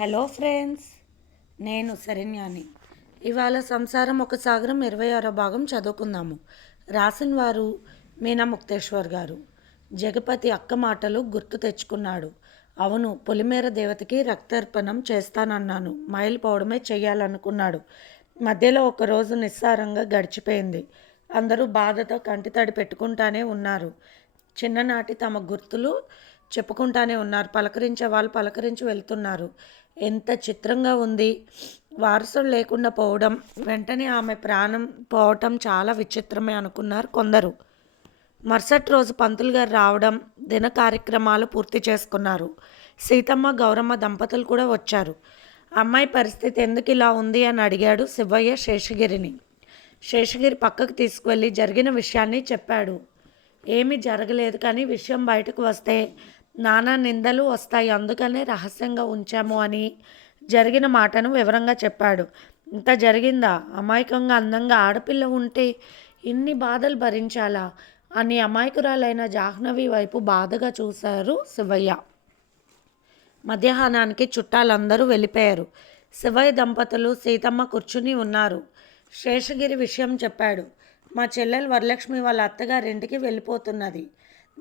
Hello friends నేను శరణ్యాని. ఇవాళ సంసారం ఒక సాగరం ఇరవై ఆరో భాగం చదువుకుందాము. రాసిన వారు మీనా ముక్తేశ్వర్ గారు. జగపతి అక్క మాటలు గుర్తు తెచ్చుకున్నాడు. అవును పొలిమేర దేవతకి రక్తర్పణం చేస్తానన్నాను. మైలుపోవడమే చేయాలనుకున్నాడు మధ్యలో ఒక రోజు నిస్సారంగా గడిచిపోయింది. అందరూ బాధతో కంటితడి పెట్టుకుంటానే ఉన్నారు. చిన్ననాటి తమ గుర్తులు చెప్పుకుంటానే ఉన్నారు. పలకరించే వాళ్ళు పలకరించి వెళ్తున్నారు. ఎంత చిత్రంగా ఉంది. వారసులు లేకుండా పోవడం వెంటనే ఆమె ప్రాణం పోవటం చాలా విచిత్రమే అనుకున్నారు కొందరు. మరుసటి రోజు పంతులు గారు రావడం దిన కార్యక్రమాలు పూర్తి చేసుకున్నారు. సీతమ్మ గౌరమ్మ దంపతులు కూడా వచ్చారు. అమ్మాయి పరిస్థితి ఎందుకు ఇలా ఉంది అని అడిగాడు శివయ్య శేషగిరిని. శేషగిరి పక్కకు తీసుకువెళ్ళి జరిగిన విషయాన్ని చెప్పాడు. ఏమీ జరగలేదు కానీ విషయం బయటకు వస్తే నానా నిందలు వస్తాయి. అందుకనే రహస్యంగా ఉంచాము అని జరిగిన మాటను వివరంగా చెప్పాడు. ఇంత జరిగిందా? అమాయకంగా అందంగా ఆడపిల్ల ఉంటే ఇన్ని బాధలు భరించాలా? అని అమాయకురాలైన జాహ్నవి వైపు బాధగా చూశారు శివయ్య. మధ్యాహ్నానికి చుట్టాలందరూ వెళ్ళిపోయారు. శివయ్య దంపతులు సీతమ్మ కూర్చుని ఉన్నారు. శేషగిరి విషయం చెప్పాడు. మా చెల్లెలు వరలక్ష్మి వాళ్ళ అత్తగారింటికి వెళ్ళిపోతున్నది.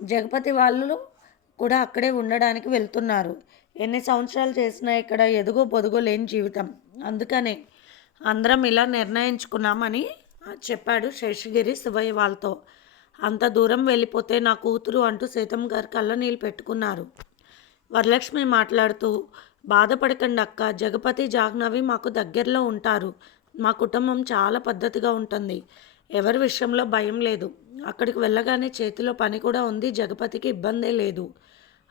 జగపతి వాళ్ళు కూడా అక్కడే ఉండడానికి వెళ్తున్నారు. ఎన్ని సంవత్సరాలు చేసినా ఇక్కడ ఎదుగు పొదుగు లేని జీవితం. అందుకనే అందరం ఇలా నిర్ణయించుకున్నామని చెప్పాడు శేషగిరి శివయ్య వాళ్ళతో. అంత దూరం వెళ్ళిపోతే నా కూతురు అంటూ సీతమ్మ గారు కళ్ళ నీళ్ళు పెట్టుకున్నారు. వరలక్ష్మి మాట్లాడుతూ బాధపడకండి అక్క. జగపతి జాహ్నవి మాకు దగ్గరలో ఉంటారు. మా కుటుంబం చాలా పద్ధతిగా ఉంటుంది. ఎవరి విషయంలో భయం లేదు. అక్కడికి వెళ్ళగానే చేతిలో పని కూడా ఉంది. జగపతికి ఇబ్బందే లేదు.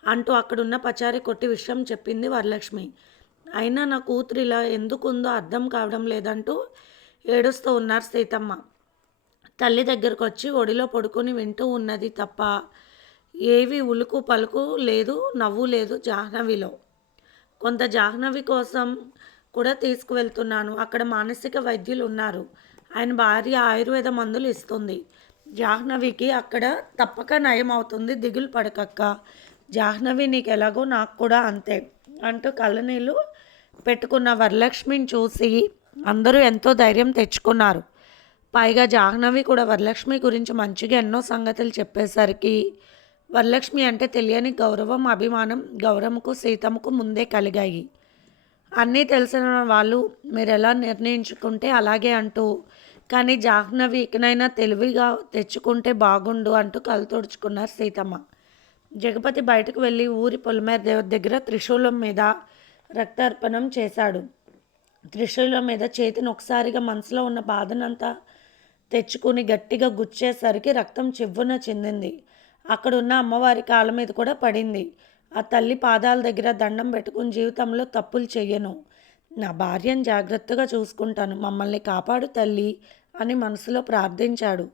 అంటూ అక్కడున్న పచారి కొట్టి విషయం చెప్పింది వరలక్ష్మి. అయినా నా కూతురు ఇలా ఎందుకుందో అర్థం కావడం లేదంటూ ఏడుస్తూ ఉన్నారు సీతమ్మ. తల్లి దగ్గరకు వచ్చి ఒడిలో పడుకొని వింటూ ఉన్నది తప్ప ఏవి ఉలుకు పలుకు లేదు నవ్వు లేదు జాహ్నవిలో. కొంత జాహ్నవి కోసం కూడా తీసుకువెళ్తున్నాను. అక్కడ మానసిక వైద్యులు ఉన్నారు ఆయన భార్య ఆయుర్వేద మందులు ఇస్తుంది. జాహ్నవికి అక్కడ తప్పక నయం అవుతుంది దిగులు పడకక్క. జాహ్నవి నీకు ఎలాగో నాకు కూడా అంతే. అంటూ కళ్ళనీళ్ళు పెట్టుకున్న వరలక్ష్మిని చూసి అందరూ ఎంతో ధైర్యం తెచ్చుకున్నారు. పైగా జాహ్నవి కూడా వరలక్ష్మి గురించి మంచిగా ఎన్నో సంగతులు చెప్పేసరికి వరలక్ష్మి అంటే తెలియని గౌరవం అభిమానం గౌరవముకు సీతమ్మకు ముందే కలిగాయి. అన్నీ తెలిసిన వాళ్ళు మీరు ఎలా నిర్ణయించుకుంటే అలాగే అంటూ కానీ జాహ్నవి ఇకనైనా తెలివిగా తెచ్చుకుంటే బాగుండు అంటూ కళ్ళు తుడుచుకున్నారు సీతమ్మ. జగపతి బయటకు వెళ్ళి ఊరి పొలిమేర దేవత దగ్గర త్రిశూలం మీద రక్తార్పణం చేశాడు. త్రిశూలం మీద చేతిని ఒకసారిగా మనసులో ఉన్న బాధనంతా తెచ్చుకుని గట్టిగా గుచ్చేసరికి రక్తం చివ్వున చెందింది. అక్కడున్న అమ్మవారి కాళ్ళ మీద కూడా పడింది. ఆ తల్లి పాదాల దగ్గర దండం పెట్టుకుని జీవితంలో తప్పులు చెయ్యను. నా భార్యను జాగ్రత్తగా చూసుకుంటాను. మమ్మల్ని కాపాడు తల్లి అని మనసులో ప్రార్థించాడు.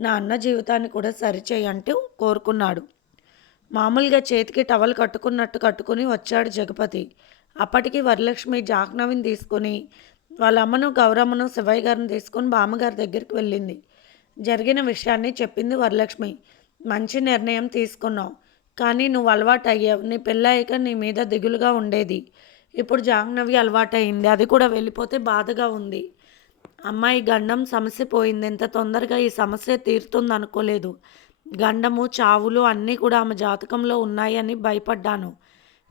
నా అన్న జీవితాన్ని కూడా సరిచేయంటూ కోరుకున్నాడు. మామూలుగా చేతికి టవల్ కట్టుకున్నట్టు కట్టుకుని వచ్చాడు జగపతి. అప్పటికి వరలక్ష్మి జాహ్నవిని తీసుకుని వాళ్ళ అమ్మను గౌరమ్మను శివయ్య గారిని తీసుకుని బామ్మగారి దగ్గరికి వెళ్ళింది. జరిగిన విషయాన్ని చెప్పింది వరలక్ష్మి. మంచి నిర్ణయం తీసుకున్నావు. కానీ నువ్వు అలవాటు అయ్యావు నీ పెళ్ళయ్యాక నీ మీద దిగులుగా ఉండేది. ఇప్పుడు జాహ్నవి అలవాటు అయింది అది కూడా వెళ్ళిపోతే బాధగా ఉంది. అమ్మాయి గండం సమస్య పోయింది ఎంత తొందరగా ఈ సమస్య తీరుతుంది అనుకోలేదు గండము చావులు అన్నీ కూడా ఆమె జాతకంలో ఉన్నాయని భయపడ్డాను.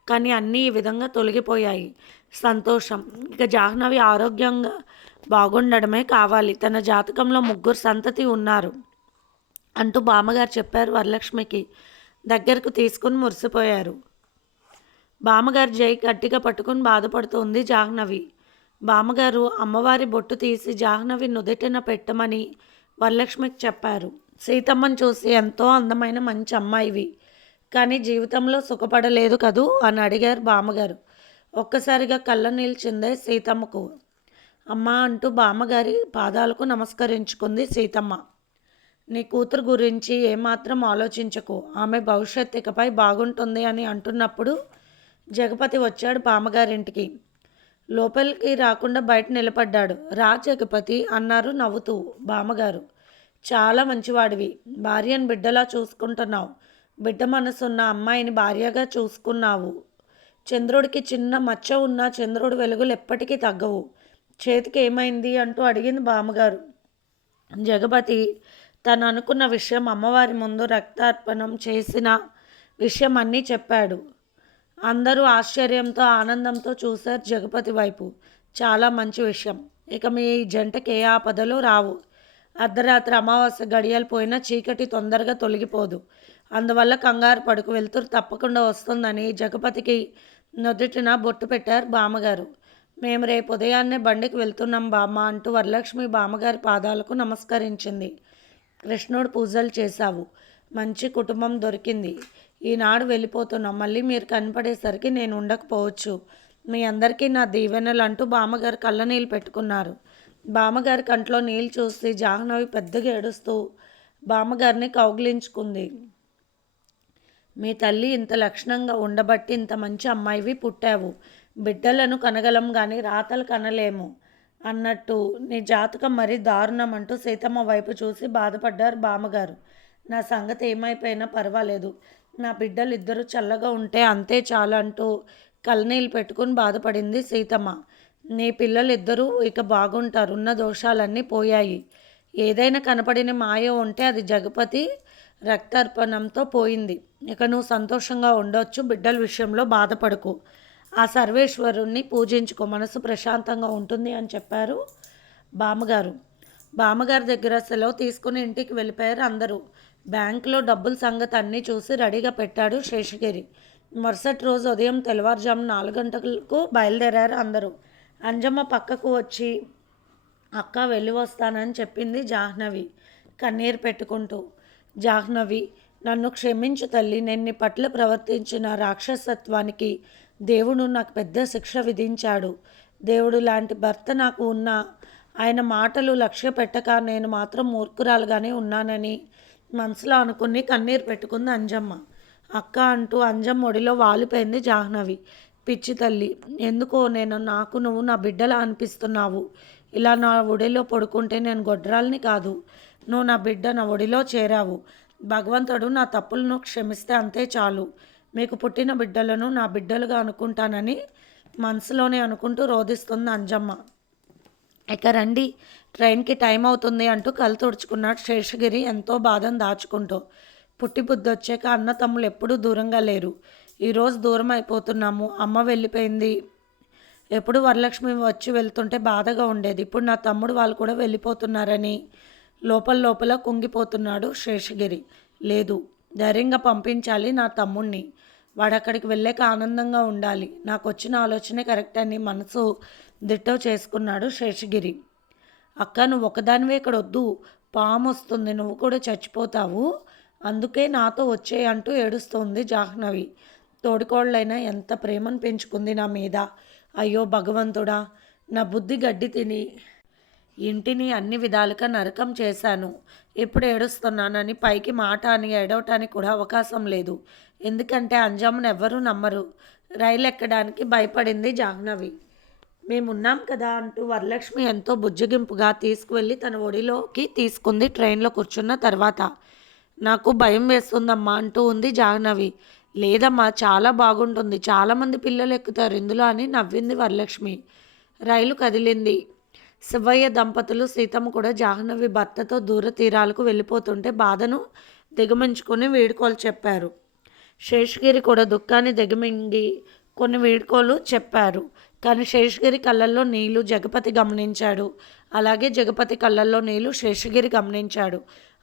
కానీ అన్నీ ఈ విధంగా తొలగిపోయాయి. సంతోషం. ఇక జాహ్నవి ఆరోగ్యంగా బాగుండడమే కావాలి. తన జాతకంలో ముగ్గురు సంతతి ఉన్నారు. అంటూ బామ్మగారు చెప్పారు వరలక్ష్మికి. దగ్గరకు తీసుకుని మురిసిపోయారు. బామ్మగారు జై గట్టిగా పట్టుకుని బాధపడుతోంది జాహ్నవి. బామ్మగారు అమ్మవారి బొట్టు తీసి జాహ్నవి నుదుటిన పెట్టమని వరలక్ష్మికి చెప్పారు. సీతమ్మను చూసి ఎంతో అందమైన మంచి అమ్మాయివి కానీ జీవితంలో సుఖపడలేదు కదూ? అని అడిగారు బామ్మగారు. ఒక్కసారిగా కళ్ళ నిల్చిందే సీతమ్మకు. అమ్మ అంటూ బామ్మగారి పాదాలకు నమస్కరించుకుంది సీతమ్మ. నీ కూతురు గురించి ఏమాత్రం ఆలోచించకు. ఆమె భవిష్యత్ ఇకపై బాగుంటుంది అని అంటున్నప్పుడు జగపతి వచ్చాడు బామ్మగారింటికి. లోపలికి రాకుండా బయట నిలబడ్డాడు. రా జగపతి అన్నారు నవ్వుతూ బామ్మగారు. చాలా మంచివాడివి. భార్యను బిడ్డలా చూసుకుంటున్నావు. బిడ్డ మనసున్న అమ్మాయిని భార్యగా చూసుకున్నావు. చంద్రుడికి చిన్న మచ్చ ఉన్న చంద్రుడి వెలుగులు ఎప్పటికీ తగ్గవు. చేతికి ఏమైంది అంటూ అడిగింది బామ్మగారు. జగపతి తను అనుకున్న విషయం అమ్మవారి ముందు రక్తార్పణం చేసిన విషయం అన్నీ చెప్పాడు. అందరూ ఆశ్చర్యంతో ఆనందంతో చూశారు జగపతి వైపు. చాలా మంచి విషయం. ఇక మీ జంటకి ఏ ఆపదలు రావు. అర్ధరాత్రి అమావాస్య గడియలు పోయినా చీకటి తొందరగా తొలగిపోదు. అందువల్ల కంగారు పడుకు వెళ్తురు. తప్పకుండా వస్తుందని జగపతికి నుదుటిన బొట్టు పెట్టారు బామ్మగారు. మేము రేపు ఉదయాన్నే బండికి వెళ్తున్నాం బామ్మ అంటూ వరలక్ష్మి బామ్మగారి పాదాలకు నమస్కరించింది. కృష్ణుడు పూజలు చేశావు. మంచి కుటుంబం దొరికింది. ఈనాడు వెళ్ళిపోతున్నాం. మళ్ళీ మీరు కనపడేసరికి నేను ఉండకపోవచ్చు. మీ అందరికీ నా దీవెనలు అంటూ బామ్మగారు కళ్ళనీళ్ళు పెట్టుకున్నారు. బామ్మగారి కంట్లో నీళ్ళు చూసి జాహ్నవి పెద్దగా ఏడుస్తూ బామ్మగారిని కౌగిలించుకుంది. మీ తల్లి ఇంత లక్షణంగా ఉండబట్టి ఇంత మంచి అమ్మాయివి పుట్టావు. బిడ్డలను కనగలం కానీ రాతలు కనలేము అన్నట్టు నీ జాతకం మరీ దారుణం అంటూ సీతమ్మ వైపు చూసి బాధపడ్డారు బామ్మగారు. నా సంగతి ఏమైపోయినా పర్వాలేదు. నా బిడ్డలు ఇద్దరు చల్లగా ఉంటే అంతే చాలు అంటూ కళ్ళనీళ్ళు పెట్టుకుని బాధపడింది సీతమ్మ. నీ పిల్లలు ఇద్దరూ ఇక బాగుంటారు. ఉన్న దోషాలన్నీ పోయాయి. ఏదైనా కనపడిన మాయ ఉంటే అది జగపతి రక్తార్పణంతో పోయింది. ఇక నువ్వు సంతోషంగా ఉండొచ్చు బిడ్డల విషయంలో బాధపడకు. ఆ సర్వేశ్వరుణ్ణి పూజించుకో. మనసు ప్రశాంతంగా ఉంటుంది అని చెప్పారు బామ్మగారు. బామ్మగారి దగ్గర సెలవు తీసుకుని ఇంటికి వెళ్ళిపోయారు అందరూ. బ్యాంకులో డబ్బుల సంగతి అన్నీ చూసి రెడీగా పెట్టాడు శేషగిరి. మరుసటి రోజు ఉదయం తెల్లవారుజాము నాలుగు గంటలకు బయలుదేరారు అందరూ. అంజమ్మ పక్కకు వచ్చి అక్క వెళ్ళి వస్తానని చెప్పింది జాహ్నవి కన్నీరు పెట్టుకుంటూ. జాహ్నవి నన్ను క్షమించు తల్లి. నేను పట్ల ప్రవర్తించిన రాక్షసత్వానికి దేవుడు నాకు పెద్ద శిక్ష విధించాడు. దేవుడు లాంటి భర్త నాకు ఉన్న ఆయన మాటలు లక్ష్య పెట్టక నేను మాత్రం మూర్ఖురాలుగానే ఉన్నానని మనసులో అనుకుని కన్నీరు పెట్టుకుంది అంజమ్మ. అక్క అంటూ అంజమ్మ ఒడిలో వాలిపోయింది జాహ్నవి. పిచ్చి తల్లి ఎందుకో నేను నాకు నువ్వు నా బిడ్డలా అనిపిస్తున్నావు. ఇలా నా ఒడిలో పడుకుంటే నేను గొడ్రాల్ని కాదు. నువ్వు నా బిడ్డ నా ఒడిలో చేరావు. భగవంతుడు నా తప్పులను క్షమిస్తే అంతే చాలు. మీకు పుట్టిన బిడ్డలను నా బిడ్డలుగా అనుకుంటానని మనసులోనే అనుకుంటూ రోధిస్తుంది అంజమ్మ. ఇక రండి ట్రైన్కి టైం అవుతుంది అంటూ కళ్ళు తుడుచుకున్నాడు శేషగిరి ఎంతో బాధను దాచుకుంటూ పుట్టి బుద్ధి వచ్చాక అన్న తమ్ముళ్ళు ఎప్పుడూ దూరంగా లేరు. ఈరోజు దూరం అయిపోతున్నాము. అమ్మ వెళ్ళిపోయింది. ఎప్పుడు వరలక్ష్మి వచ్చి వెళ్తుంటే బాధగా ఉండేది. ఇప్పుడు నా తమ్ముడు వాళ్ళు కూడా వెళ్ళిపోతున్నారని లోపల లోపల కుంగిపోతున్నాడు శేషగిరి. లేదు ధైర్యంగా పంపించాలి నా తమ్ముణ్ణి. వాడు అక్కడికి వెళ్ళాక ఆనందంగా ఉండాలి. నాకు వచ్చిన ఆలోచనే కరెక్ట్ అని మనసు దిట్టో చేసుకున్నాడు శేషగిరి. అక్క నువ్వు ఒకదానివే ఇక్కడ వద్దు. పాము వస్తుంది. నువ్వు కూడా చచ్చిపోతావు. అందుకే నాతో వచ్చే అంటూ ఏడుస్తోంది జాహ్నవి. తోడుకోళ్ళైనా ఎంత ప్రేమను పెంచుకుంది నా మీద. అయ్యో భగవంతుడా నా బుద్ధి గడ్డి తిని ఇంటిని అన్ని విధాలుగా నరకం చేశాను. ఇప్పుడు ఏడుస్తున్నానని పైకి మాట అని ఏడవటానికి కూడా అవకాశం లేదు. ఎందుకంటే అంజమ్మను ఎవ్వరూ నమ్మరు. రైలు ఎక్కడానికి భయపడింది జాహ్నవి. మేమున్నాం కదా అంటూ వరలక్ష్మి ఎంతో బుజ్జగింపుగా తీసుకువెళ్ళి తన ఒడిలోకి తీసుకుంది ట్రైన్లో కూర్చున్న తర్వాత. నాకు భయం వేస్తుందమ్మా అంటూ ఉంది జాహ్నవి. లేదమ్మా చాలా బాగుంటుంది. చాలామంది పిల్లలు ఎక్కుతారు. ఇందులో అని నవ్వింది వరలక్ష్మి. రైలు కదిలింది. శివయ్య దంపతులు సీతమ్మ కూడా జాహ్నవి భర్తతో దూర తీరాలకు వెళ్ళిపోతుంటే బాధను దిగమించుకొని వీడుకోలు చెప్పారు. శేషగిరి కూడా దుఃఖాన్ని దిగమింగి కొన్ని వీడుకోలు చెప్పారు. కానీ శేషగిరి కళ్ళల్లో నీళ్ళు జగపతి గమనించాడు. అలాగే జగపతి కళ్ళల్లో నీళ్ళు శేషగిరి గమనించాడు.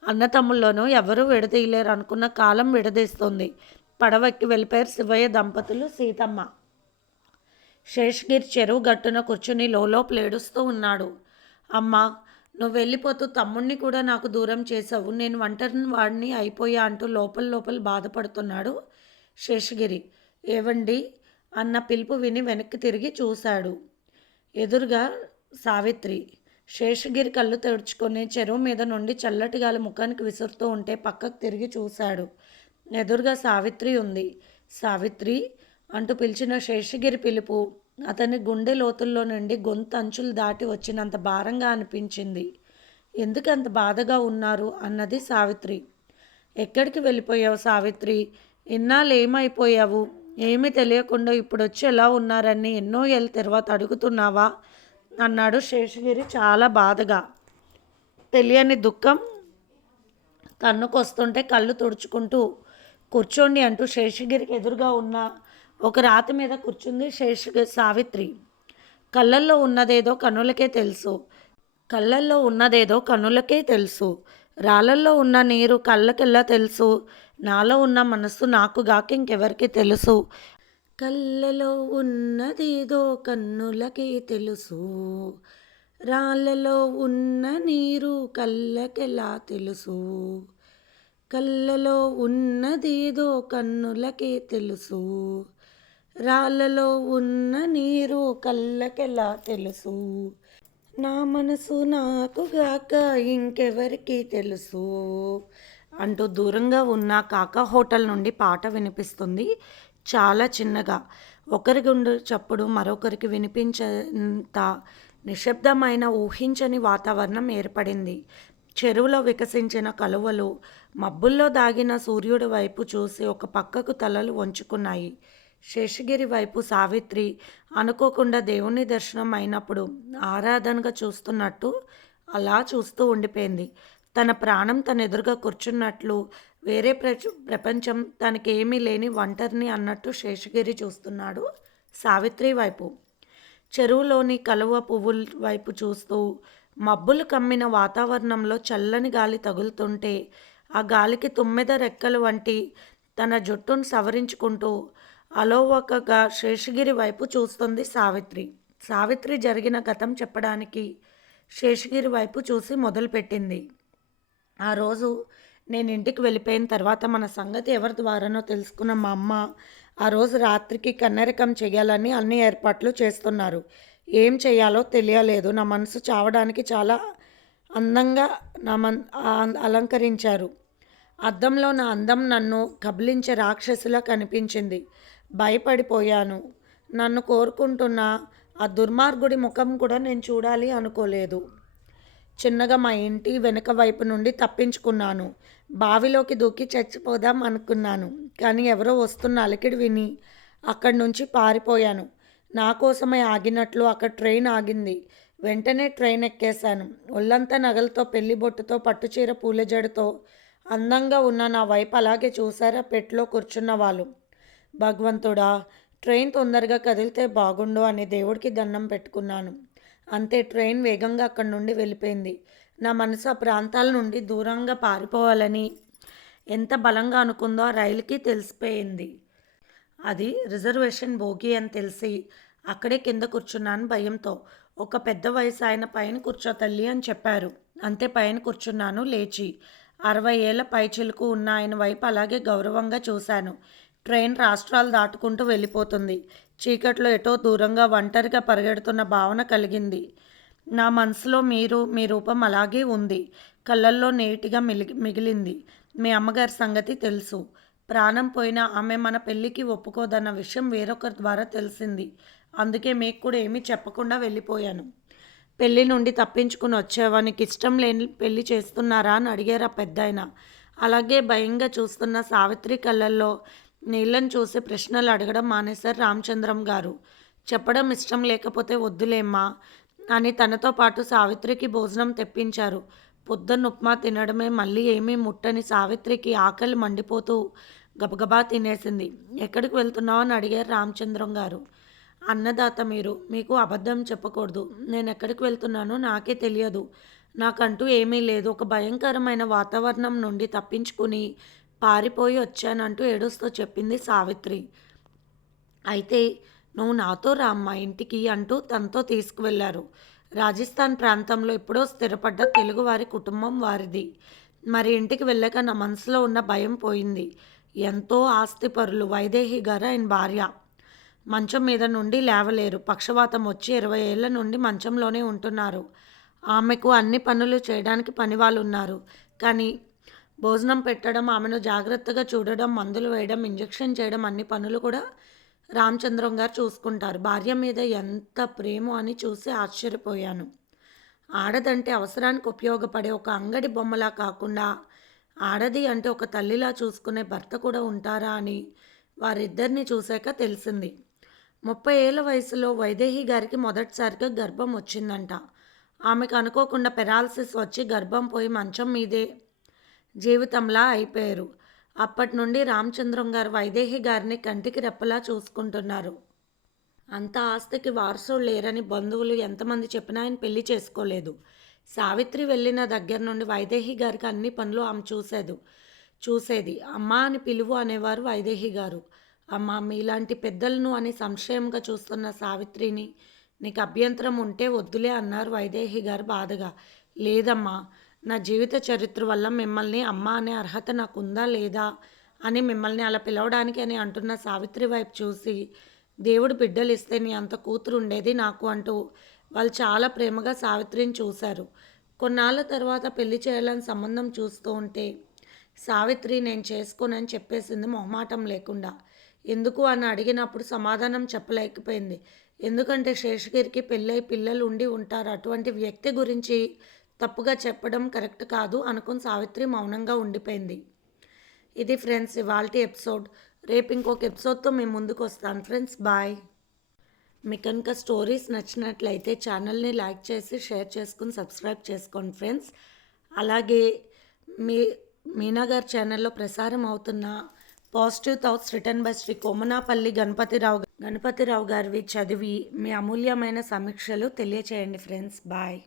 అన్నతమ్ముల్లోనూ ఎవరూ విడదీయలేరు అనుకున్న కాలం విడదీస్తుంది. పడవకి వెళ్ళిపోయారు శివయ్య దంపతులు సీతమ్మ. శేషగిరి చెరువు గట్టున కూర్చుని లోపల ఏడుస్తూ ఉన్నాడు. అమ్మా నువ్వు వెళ్ళిపోతూ తమ్ముణ్ణి కూడా నాకు దూరం చేసావు నేను ఒంటరిని వాడిని అయిపోయా అంటూ లోపల లోపల బాధపడుతున్నాడు శేషగిరి. ఏవండి? అన్న పిలుపు విని వెనక్కి తిరిగి చూశాడు. ఎదురుగా సావిత్రి. శేషగిరి కళ్ళు తెడుచుకొని చెరువు మీద నుండి చల్లటి గాలి ముఖానికి విసురుతూ ఉంటే పక్కకు తిరిగి చూశాడు. ఎదురుగా సావిత్రి ఉంది. సావిత్రి అంటూ పిలిచిన శేషగిరి పిలుపు అతని గుండె లోతుల్లో నుండి గొంతు అంచులు దాటి వచ్చినంత భారంగా అనిపించింది. ఎందుకు అంత బాధగా ఉన్నారు అన్నది సావిత్రి. ఎక్కడికి వెళ్ళిపోయావు సావిత్రి? ఇన్నాళ్ళు ఏమైపోయావు? ఏమీ తెలియకుండా ఇప్పుడొచ్చి ఎలా ఉన్నారని ఎన్నో ఏళ్ళ తర్వాత అడుగుతున్నావా? అన్నాడు శేషగిరి చాలా బాధగా. తెలియని దుఃఖం కన్నుకొస్తుంటే కళ్ళు తుడుచుకుంటూ కూర్చోండి అంటూ శేషగిరికి ఎదురుగా ఉన్న ఒక రాతి మీద కూర్చుంది శేషగిరి సావిత్రి. కళ్ళల్లో ఉన్నదేదో కనులకే తెలుసు. కళ్ళల్లో ఉన్నదేదో కనులకే తెలుసు. రాళ్ళల్లో ఉన్న నీరు కళ్ళకెల్లా తెలుసు. నాలో ఉన్న మనస్సు నాకు గాక ఇంకెవరికి తెలుసు? కళ్ళలో ఉన్నదేదో కన్నులకే తెలుసు. రాళ్ళలో ఉన్న నీరు కళ్ళకెలా తెలుసు. కళ్ళలో ఉన్నదేదో కన్నులకే తెలుసు. రాళ్ళలో ఉన్న నీరు కళ్ళకెలా తెలుసు? నా మనసు నాకు గాక ఇంకెవరికి తెలుసు? అంటూ దూరంగా ఉన్న కాకా హోటల్ నుండి పాట వినిపిస్తుంది. చాలా చిన్నగా. ఒకరి గుండె చప్పుడు మరొకరికి వినిపించేంత నిశ్శబ్దమైన ఊహించని వాతావరణం ఏర్పడింది. చెరువులో వికసించిన కలువలు మబ్బుల్లో దాగిన సూర్యుడి వైపు చూసి ఒక పక్కకు తలలు వంచుకున్నాయి. శేషగిరి వైపు సావిత్రి అనుకోకుండా దేవుని దర్శనం అయినప్పుడు ఆరాధనగా చూస్తున్నట్టు అలా చూస్తూ ఉండిపోయింది. తన ప్రాణం తన ఎదురుగా కూర్చున్నట్లు వేరే ప్ర ప్రపంచం తనకేమీ లేని ఒంటరిని అన్నట్టు శేషగిరి చూస్తున్నాడు సావిత్రి వైపు. చెరువులోని కలువ పువ్వుల వైపు చూస్తూ మబ్బులు కమ్మిన వాతావరణంలో చల్లని గాలి తగులుతుంటే ఆ గాలికి తుమ్మెద రెక్కలు వంటి తన జుట్టును సవరించుకుంటూ అలోవకగా శేషగిరి వైపు చూస్తుంది సావిత్రి. సావిత్రి జరిగిన గతం చెప్పడానికి శేషగిరి వైపు చూసి మొదలుపెట్టింది. ఆ రోజు నేను ఇంటికి వెళ్ళిపోయిన తర్వాత మన సంగతి ఎవరి ద్వారానో తెలుసుకున్న మా అమ్మ ఆ రోజు రాత్రికి కన్నెరకం చేయాలని అన్ని ఏర్పాట్లు చేస్తున్నారు. ఏం చేయాలో తెలియలేదు. నా మనసు చావడానికి చాలా అందంగా నా మన్ అలంకరించారు. అద్దంలో నా అందం నన్ను కబలించే రాక్షసులా కనిపించింది. భయపడిపోయాను. నన్ను కోరుకుంటున్న ఆ దుర్మార్గుడి ముఖం కూడా నేను చూడాలి అనుకోలేదు. చిన్నగా మా ఇంటి వెనుక వైపు నుండి తప్పించుకున్నాను. బావిలోకి దూకి చచ్చిపోదాం అనుకున్నాను. కానీ ఎవరో వస్తున్న అలికిడి విని అక్కడి నుంచి పారిపోయాను. నా కోసమే ఆగినట్లు అక్కడ ట్రైన్ ఆగింది. వెంటనే ట్రైన్ ఎక్కేశాను. ఒళ్ళంతా నగలతో పెళ్ళి బొట్టుతో పట్టుచీర పూల జడతో అందంగా ఉన్న నా వైపు అలాగే చూసారా పెట్లో కూర్చున్న వాళ్ళు. భగవంతుడా ట్రైన్ తొందరగా కదిలితే బాగుండు అని దేవుడికి దండం పెట్టుకున్నాను. అంతే ట్రైన్ వేగంగా అక్కడి నుండి వెళ్ళిపోయింది. నా మనసు ఆ ప్రాంతాల నుండి దూరంగా పారిపోవాలని ఎంత బలంగా అనుకుందో ఆ రైలుకి తెలిసిపోయింది. అది రిజర్వేషన్ భోగి అని తెలిసి అక్కడే కింద కూర్చున్నాను భయంతో. ఒక పెద్ద వయసు ఆయన పైన కూర్చో తల్లి అని చెప్పారు. అంతే పైన కూర్చున్నాను లేచి. అరవై ఏళ్ళ పైచిలుకు ఉన్న ఆయన వైపు అలాగే గౌరవంగా చూశాను. ట్రైన్ రాష్ట్రాలు దాటుకుంటూ వెళ్ళిపోతుంది. చీకట్లో ఎటో దూరంగా ఒంటరిగా పరిగెడుతున్న భావన కలిగింది. నా మనసులో మీరు మీ రూపం అలాగే ఉంది. కళ్ళల్లో నేటిగా మిలిగి మిగిలింది. మీ అమ్మగారి సంగతి తెలుసు. ప్రాణం పోయినా ఆమె మన పెళ్ళికి ఒప్పుకోదన్న విషయం వేరొకరి ద్వారా తెలిసింది. అందుకే మీకు కూడా ఏమీ చెప్పకుండా వెళ్ళిపోయాను. పెళ్ళి నుండి తప్పించుకుని వచ్చేవానికి ఇష్టం లేని పెళ్ళి చేస్తున్నారా అని అడిగారా పెద్దాయన. అలాగే భయంగా చూస్తున్న సావిత్రి కళ్ళల్లో నీళ్ళని చూసి ప్రశ్నలు అడగడం మానేశారు రామచంద్రం గారు. చెప్పడం ఇష్టం లేకపోతే వద్దులేమ్మా అని తనతో పాటు సావిత్రికి భోజనం తెప్పించారు. పొద్దున్న ఉప్మా తినడమే మళ్ళీ ఏమీ ముట్టని సావిత్రికి ఆకలి మండిపోతూ గబగబా తినేసింది. ఎక్కడికి వెళ్తున్నావు అని అడిగారు రామచంద్రం గారు. అన్నదాత మీరు మీకు అబద్ధం చెప్పకూడదు. నేను ఎక్కడికి వెళ్తున్నానో నాకే తెలియదు. నాకంటూ ఏమీ లేదు. ఒక భయంకరమైన వాతావరణం నుండి తప్పించుకుని పారిపోయి వచ్చానంటూ ఏడుస్తూ చెప్పింది సావిత్రి. అయితే నువ్వు నాతో రామ్మా ఇంటికి అంటూ తనతో తీసుకువెళ్ళారు. రాజస్థాన్ ప్రాంతంలో ఎప్పుడో స్థిరపడ్డ తెలుగువారి కుటుంబం వారిది. మరి ఇంటికి వెళ్ళాక నా మనసులో ఉన్న భయం పోయింది. ఎంతో ఆస్తిపరులు వైదేహి గారు ఆయన భార్య. మంచం మీద నుండి లేవలేరు. పక్షవాతం వచ్చి ఇరవై ఏళ్ళ నుండి మంచంలోనే ఉంటున్నారు. ఆమెకు అన్ని పనులు చేయడానికి పని వాళ్ళు ఉన్నారు కానీ భోజనం పెట్టడం ఆమెను జాగ్రత్తగా చూడడం మందులు వేయడం ఇంజెక్షన్ చేయడం అన్ని పనులు కూడా రామచంద్రం గారు చూసుకుంటారు. భార్య మీద ఎంత ప్రేమ అని చూసి ఆశ్చర్యపోయాను. ఆడదంటే అవసరానికి ఉపయోగపడే ఒక అంగడి బొమ్మలా కాకుండా ఆడది అంటే ఒక తల్లిలా చూసుకునే భర్త కూడా ఉంటారా అని వారిద్దరిని చూశాక తెలిసింది. ముప్పై ఏళ్ళ వయసులో వైదేహి గారికి మొదటిసారిగా గర్భం వచ్చిందంట. ఆమెకు అనుకోకుండా పెరాలసిస్ వచ్చి గర్భం పోయి మంచం మీదే జీవితంలా అయిపోయారు. అప్పటి నుండి రామచంద్రం గారు వైదేహి గారిని కంటికి రెప్పలా చూసుకుంటున్నారు. అంత ఆస్తికి వారసులు లేరని బంధువులు ఎంతమంది చెప్పినా ఆయన పెళ్ళి చేసుకోలేదు. సావిత్రి వెళ్ళిన దగ్గర నుండి వైదేహి గారికి అన్ని పనులు ఆమె చూసేది చూసేది. అమ్మ అని పిలువు అనేవారు వైదేహి గారు. అమ్మ మీలాంటి పెద్దలను అని సంశయంగా చూస్తున్న సావిత్రిని నీకు అభ్యంతరం ఉంటే వద్దులే అన్నారు వైదేహి గారు బాధగా. లేదమ్మా నా జీవిత చరిత్ర వల్ల మిమ్మల్ని అమ్మ అనే అర్హత నాకు ఉందా లేదా అని మిమ్మల్ని అలా పిలవడానికి అని అంటున్న సావిత్రి వైపు చూసి దేవుడు బిడ్డలు ఇస్తే నీ అంత కూతురు ఉండేది నాకు అంటూ వాళ్ళు చాలా ప్రేమగా సావిత్రిని చూశారు. కొన్నాళ్ళ తర్వాత పెళ్ళి చేయాలని సంబంధం చూస్తూ ఉంటే సావిత్రి నేను చేసుకోనని చెప్పేసింది మొహమాటం లేకుండా. ఎందుకు అని అడిగినప్పుడు సమాధానం చెప్పలేకపోయింది. ఎందుకంటే శేషగిరికి పెళ్ళై పిల్లలు ఉండి ఉంటారు. అటువంటి వ్యక్తి గురించి తప్పుగా చెప్పడం కరెక్ట్ కాదు అనుకుని సావిత్రి మౌనంగా ఉండిపోయింది. ఇది ఫ్రెండ్స్ ఇవాళ ఎపిసోడ్. రేపు ఇంకొక ఎపిసోడ్తో మేము ముందుకు వస్తాను. Friends bye. మీకు కనుక స్టోరీస్ నచ్చినట్లయితే ఛానల్ని లైక్ చేసి షేర్ చేసుకుని సబ్స్క్రైబ్ చేసుకోండి ఫ్రెండ్స్ అలాగే మీ మీనాగారి ఛానల్లో ప్రసారం అవుతున్న positive thoughts written by Shri Komanapalli Ganapatirao Ganapatirao గారివి చదివి మీ అమూల్యమైన సమీక్షలు తెలియచేయండి ఫ్రెండ్స్ బాయ్